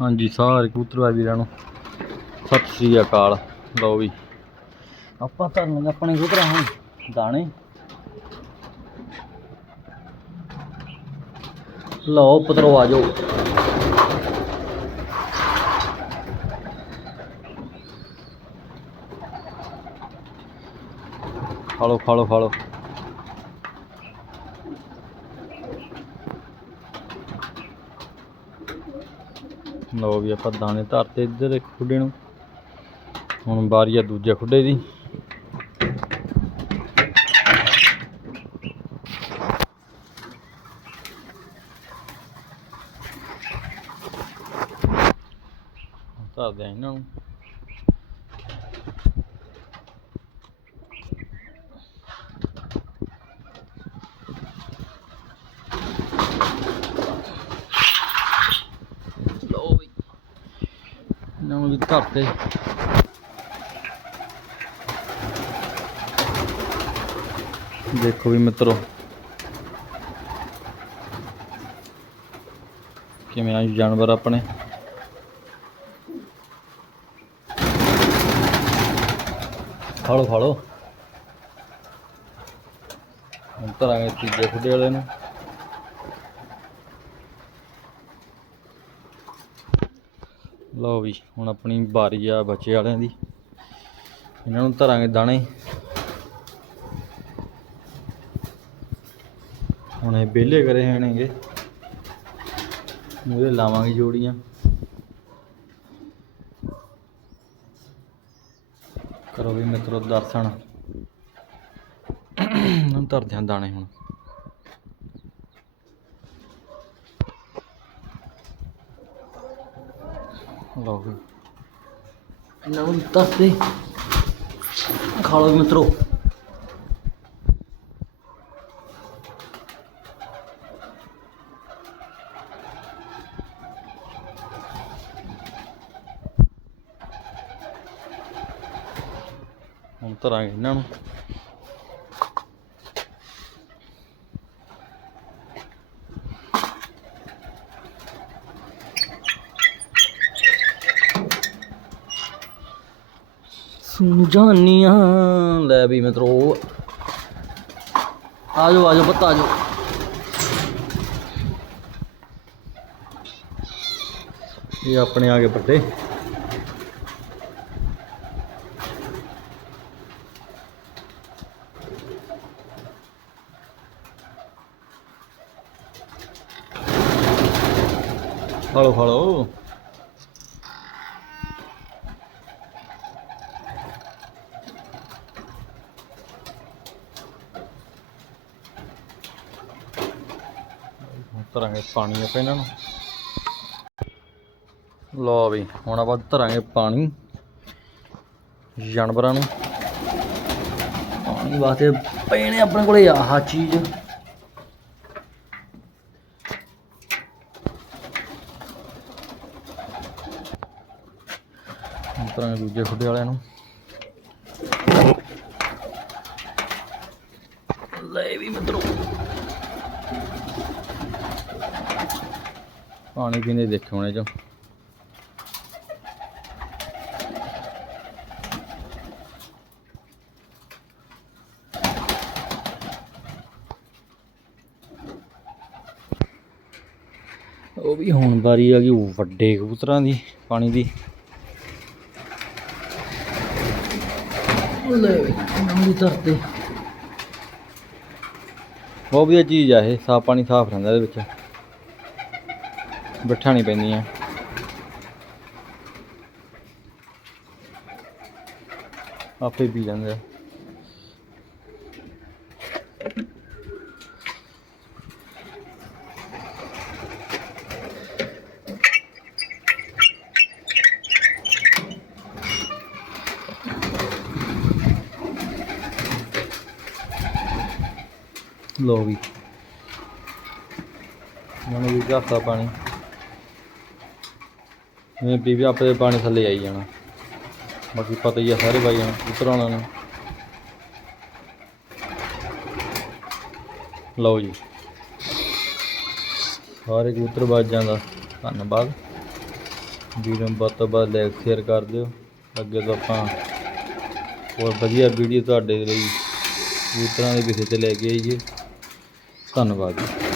ਹਾਂਜੀ, ਸਾਰੇ ਕਬੂਤਰ ਵੀਰਾਂ ਨੂੰ। ਸਤਿ ਸ੍ਰੀ ਅਕਾਲ। ਲਓ ਵੀ। ਆਪਾਂ ਧਰਨ ਆਪਣੇ ਕਬੂਤਰਾਂ ਹੁਣ ਦਾਣੇ। ਲਓ, ਪੁੱਤਰੋ, ਆ ਜਾਓ। ਖਾ ਲਓ, ਖਾ ਲਓ ਖਾ ਵੀ ਆਪਾਂ ਦਾਣੇ ਧਰਤੇ ਇੱਧਰ ਇੱਕ ਖੁੱਡੇ ਨੂੰ। ਹੁਣ ਵਾਰੀ ਆ ਦੂਜੇ ਖੁੱਡੇ ਦੀ। ਧਰਦੇ ਆ ਇਹਨਾਂ ਨੂੰ। ਵੀ ਧਰਤੇ ਦੇਖੋ ਵੀ ਮਿੱਤਰੋ। ਕਿਵੇਂ ਆ ਜਾਨਵਰ ਆਪਣੇ। ਫੜੋ ਫੜੋ ਹੁਣ ਧਰਾਂਗੇ ਤੀਜੇ ਖੁੱਡੇ ਵਾਲੇ ਨੂੰ। ਲਓ ਵੀ, ਹੁਣ ਆਪਣੀ ਬਾਰੀ ਆ ਬੱਚੇ ਵਾਲਿਆਂ ਦੀ। ਇਹਨਾਂ ਨੂੰ ਧਰਾਂਗੇ ਦਾਣੇ। ਹੁਣ ਇਹ ਵਿਹਲੇ ਕਰੇ ਹੋਣਗੇ। ਮੂਹਰੇ ਲਾਵਾਂਗੇ ਜੋੜੀਆਂ। ਕਰੋ ਵੀ ਮਿੱਤਰੋ ਦਰਸ਼ਨ। ਹੁਣ ਧਰਦੇ ਹਾਂ ਦਾਣੇ ਹੁਣ। ਲਓ ਵੀ ਇਹਨਾਂ ਨੂੰ ਦੱਸਦੇ ਖਾ ਲਓ ਵੀ ਮਿੱਤਰੋ। ਹੁਣ ਧਰਾਂਗੇ ਇਹਨਾਂ ਨੂੰ। ਸੁਣ ਜਾਨੀਆਂ। ਲੈ ਵੀ ਮਿੱਤਰੋ ਆ ਜਾਓ ਆ ਜਾਓ ਪੁੱਤ, ਆ ਜਾਓ। ਇਹ ਆਪਣੇ ਆ ਗਏ ਵੱਡੇ। ਫੜੋ ਫੜੋ ਧਰਾਂਗੇ ਪਾਣੀ ਆਪਾਂ ਇਹਨਾਂ ਨੂੰ। ਲਓ ਵੀ, ਹੁਣ ਆਪਾਂ ਧਰਾਂਗੇ ਪਾਣੀ ਜਾਨਵਰਾਂ ਨੂੰ। ਪਾਣੀ ਵਾਸਤੇ ਪਏ ਨੇ ਆਪਣੇ ਕੋਲੇ ਆਹ ਚੀਜ਼। ਹੁਣ ਦੂਜੇ ਖੁੱਡੇ ਵਾਲਿਆਂ ਨੂੰ। ਲੈ ਵੀ ਮਿੱਤਰੋ। ਪਾਣੀ ਪੀਣੇ ਦੇਖੇ ਹੋਣੇ ਚੋਂ। ਉਹ ਵੀ ਹੁਣ ਵਾਰੀ ਆ ਗਈ ਵੱਡੇ ਕਬੂਤਰਾਂ ਦੀ ਪਾਣੀ ਦੀ। ਲੈ ਵੀ ਧਰਤੇ। ਬਹੁਤ ਵਧੀਆ ਚੀਜ਼ ਆ ਇਹ ਸਾਫ਼ ਪਾਣੀ ਸਾਫ਼ ਰਹਿੰਦਾ ਇਹਦੇ ਵਿੱਚ। ਬਿਠਾ ਨਹੀਂ ਪੈਂਦੀਆਂ ਆਪੇ ਪੀ ਜਾਂਦੇ ਆ। ਲੋ ਵੀ। ਮਨ ਵੀ ਘਾਸਾ ਪਾਣੀ। ਮੈਂ ਬੀਬੀ ਆਪੇ ਪਾਣੀ ਥੱਲੇ ਆਈ ਜਾਣਾ। ਬਾਕੀ ਪਤਾ ਹੀ ਆ ਸਾਰੇ ਬਾਈਆਂ ਨੂੰ ਉਤਰਾਉਣਾ ਨੂੰ। ਲਓ ਜੀ। ਸਾਰੇ ਕਬੂਤਰ ਬਾਜਾਂ ਦਾ ਧੰਨਵਾਦ। ਵੀਡੀਓ ਨੂੰ ਵੱਧ ਤੋਂ ਵੱਧ ਲਾਈਕ ਸ਼ੇਅਰ ਕਰ ਦਿਓ। ਅੱਗੇ ਤੋਂ ਆਪਾਂ ਹੋਰ ਵਧੀਆ ਵੀਡੀਓ ਤੁਹਾਡੇ ਲਈ ਕਬੂਤਰਾਂ ਦੇ ਕਿਸੇ ਤੇ ਲੈ ਕੇ ਆਈਏ। ਧੰਨਵਾਦ ਜੀ।